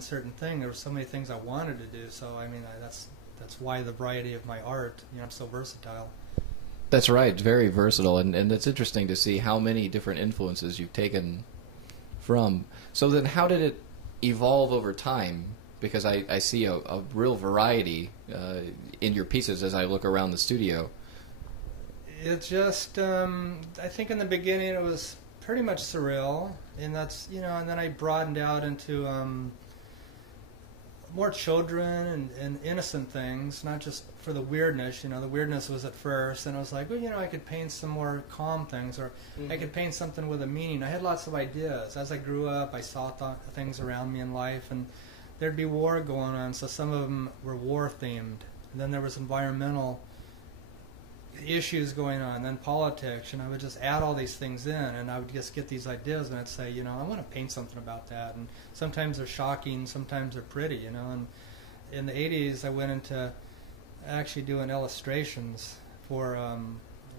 certain thing. There were so many things I wanted to do. So I mean, that's why the variety of my art. You know, I'm so versatile. That's right, very versatile, and it's interesting to see how many different influences you've taken from. So then, how did it evolve over time? Because I see a real variety in your pieces as I look around the studio. It just, I think in the beginning it was pretty much surreal, and that's, you know, and then I broadened out into more children and innocent things, not just for the weirdness. You know, the weirdness was at first, and I was like, well, you know, I could paint some more calm things, or I could paint something with a meaning. I had lots of ideas. As I grew up, I saw things around me in life, and there'd be war going on, so some of them were war-themed. And then there was environmental issues going on, then politics, and I would just add all these things in, and I would just get these ideas, and I'd say, you know, I want to paint something about that. And sometimes they're shocking, sometimes they're pretty, you know. And in the 80s, I went into actually doing illustrations for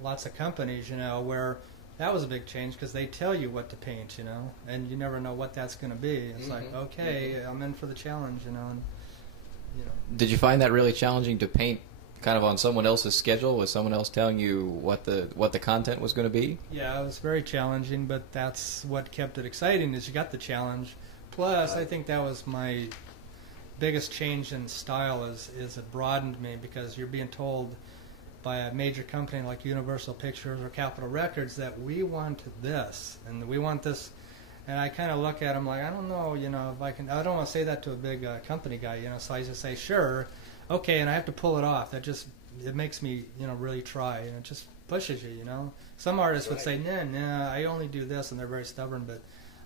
lots of companies, you know, where that was a big change because they tell you what to paint, you know, and you never know what that's going to be. It's like, okay, I'm in for the challenge, you know. And, you know. Did you find that really challenging to paint kind of on someone else's schedule, with someone else telling you what the content was going to be? Yeah, it was very challenging, but that's what kept it exciting, is you got the challenge. Plus, I think that was my biggest change in style, is it broadened me, because you're being told by a major company like Universal Pictures or Capitol Records that we want this, and we want this. And I kind of look at them like, I don't know, you know, if I can. I don't want to say that to a big company guy, you know. So I just say, sure, okay, and I have to pull it off. That just, it makes me, you know, really try, and it just pushes you, you know. Some artists would say, nah, I only do this, and they're very stubborn. But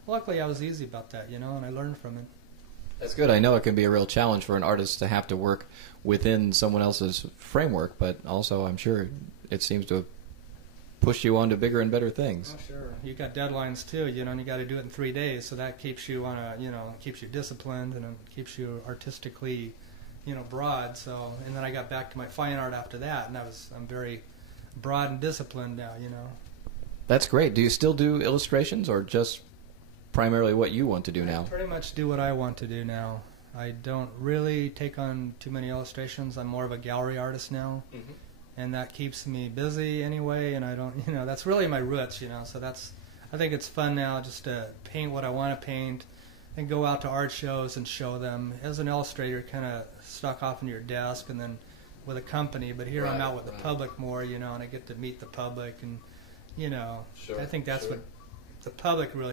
luckily, I was easy about that, you know, and I learned from it. That's good. I know it can be a real challenge for an artist to have to work within someone else's framework, but also I'm sure it seems to push you on to bigger and better things. Oh, sure. You got deadlines too, you know, and you got to do it in 3 days, so that keeps you on a, you know, keeps you disciplined, and it keeps you artistically, you know, broad. So, and then I got back to my fine art after that, and I'm very broad and disciplined now, you know. That's great. Do you still do illustrations, or just primarily what you want to do now? I pretty much do what I want to do now. I don't really take on too many illustrations. I'm more of a gallery artist now, and that keeps me busy anyway, and I don't, you know, that's really my roots, you know, so that's, I think it's fun now just to paint what I want to paint and go out to art shows and show them. As an illustrator, kind of stuck off into your desk and then with a company, but here I'm out with the public more, you know, and I get to meet the public, and, you know, I think that's what the public really